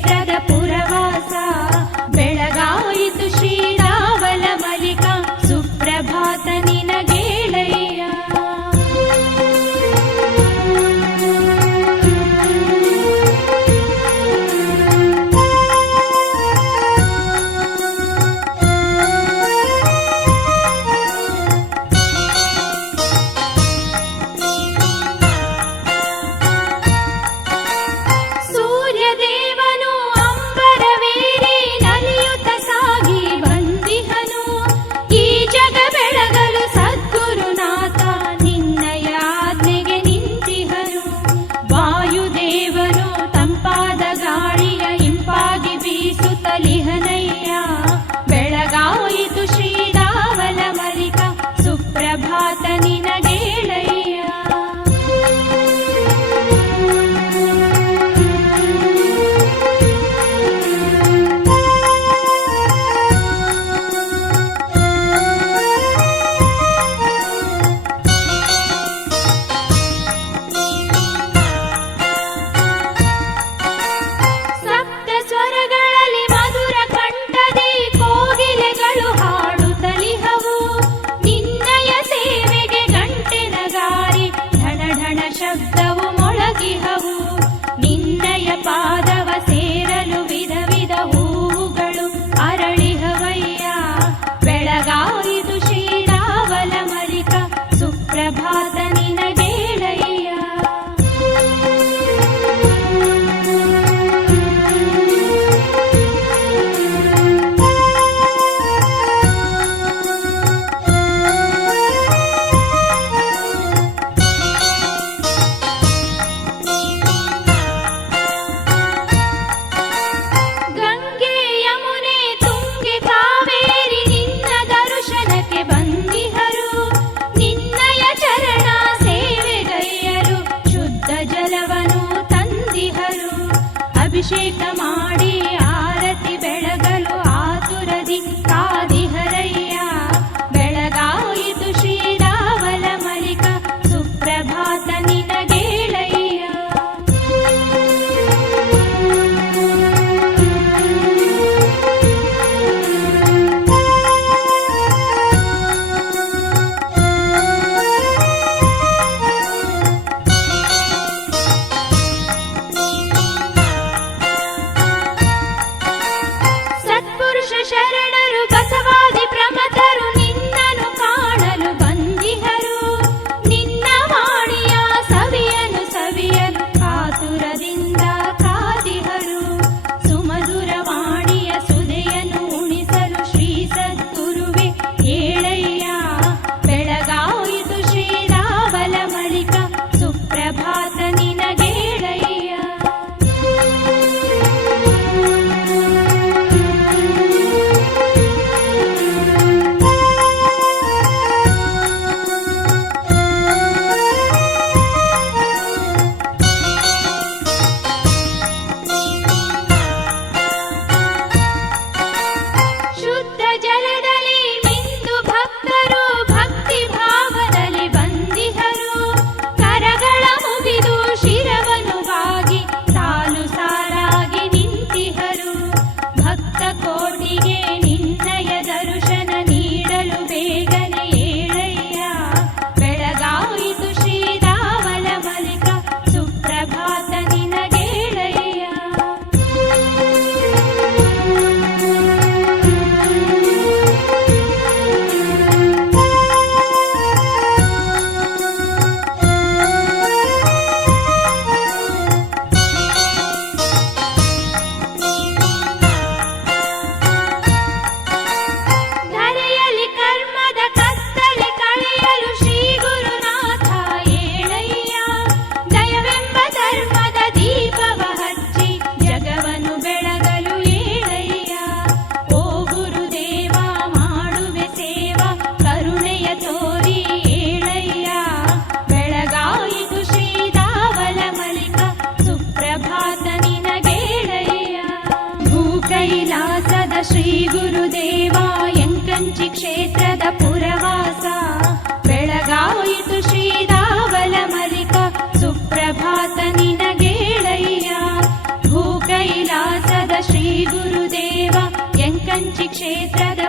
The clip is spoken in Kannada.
ಕ್ಷೇತ್ರದ ಪುರವಾಸ ಬೆಳಗಾಯಿತು ಶ್ರೀರಾವಲ ಮಲಿಕ ಸುಪ್ರಭಾತ ನಿನಗೇಳಯ್ಯ. ಸೂರ್ಯದೇವನು ಅಂಬರವೇರಿ ನಲಿಯುತ್ತ ಸಾಗಿ ಬಂದಿಹನು ಈ ಜಗ ಬೆಳಗಲು ಸದ್ಗುರುನಾಥ ನಿನ್ನಯ ಆಜ್ಞೆಗೆ ನಿಂತಿಹನು. ವಾಯುದೇವನು ತಂಪಾದ ಗಾಳಿಯ ಇಂಪಾಗಿ ಬೀಸುತ್ತಲಿಹನಯ್ಯ ಬೆಳಗಾಯಿತು ಶ್ರೀರಾವಲ ಮಲಿಕ ಸುಪ್ರಭಾತ ನಿನಗೇಳಯ್ಯ. ಸಪ್ತ ಸ್ವರಗಳಲ್ಲಿ ಮಧುರ ಕಂಠದಿ ಕೋಗಿಲೆಗಳು ಹಾಡುತ್ತಲಿಹವು ನಿನ್ನಯ ಸೇವೆಗೆ ಗಂಟೆ ನಗಾರಿ ಢಣ ಢಣ ಶಬ್ದವು ಮೊಳಗಿಹವು. ನಿನ್ನಯ ಪಾದವ ಸೇರಲು ವಿಧ ವಿಧ ಹೂವುಗಳು ಅರಳಿಹವಯ್ಯ ಬೆಳಗಾಯಿತು ಶ್ರೀರಾವಲ ಮಲಿಕ ಸುಪ್ರಭಾತ ನಿನಗೇಳಯ್ಯ. ಗಂಗೆ ಯಮುನೆ ತುಂಗೆ ಕಾವೇರಿ ನಿನ್ನ ದರ್ಶನಕ್ಕೆ ಬಂದಿಹರು ನಿನ್ನಯ ಚರಣ ಸೇವೆಗೈಯಲು ಶುದ್ಧ ಜಲವನು ತಂದಿಹರು. ಅಭಿಷೇಕ ಮಾಡಿ ಆರತಿ ಬೆಳಗಲು ಆತುರದಿ ಕಾದಿಹರಯ್ಯ ಬೆಳಗಾಯಿತು ಶ್ರೀರಾವಲ ಮಲಿಕ ಸುಪ್ರಭಾತ ನಿನಗೇಳಯ್ಯ. ಕ್ಷೇತ್ರದ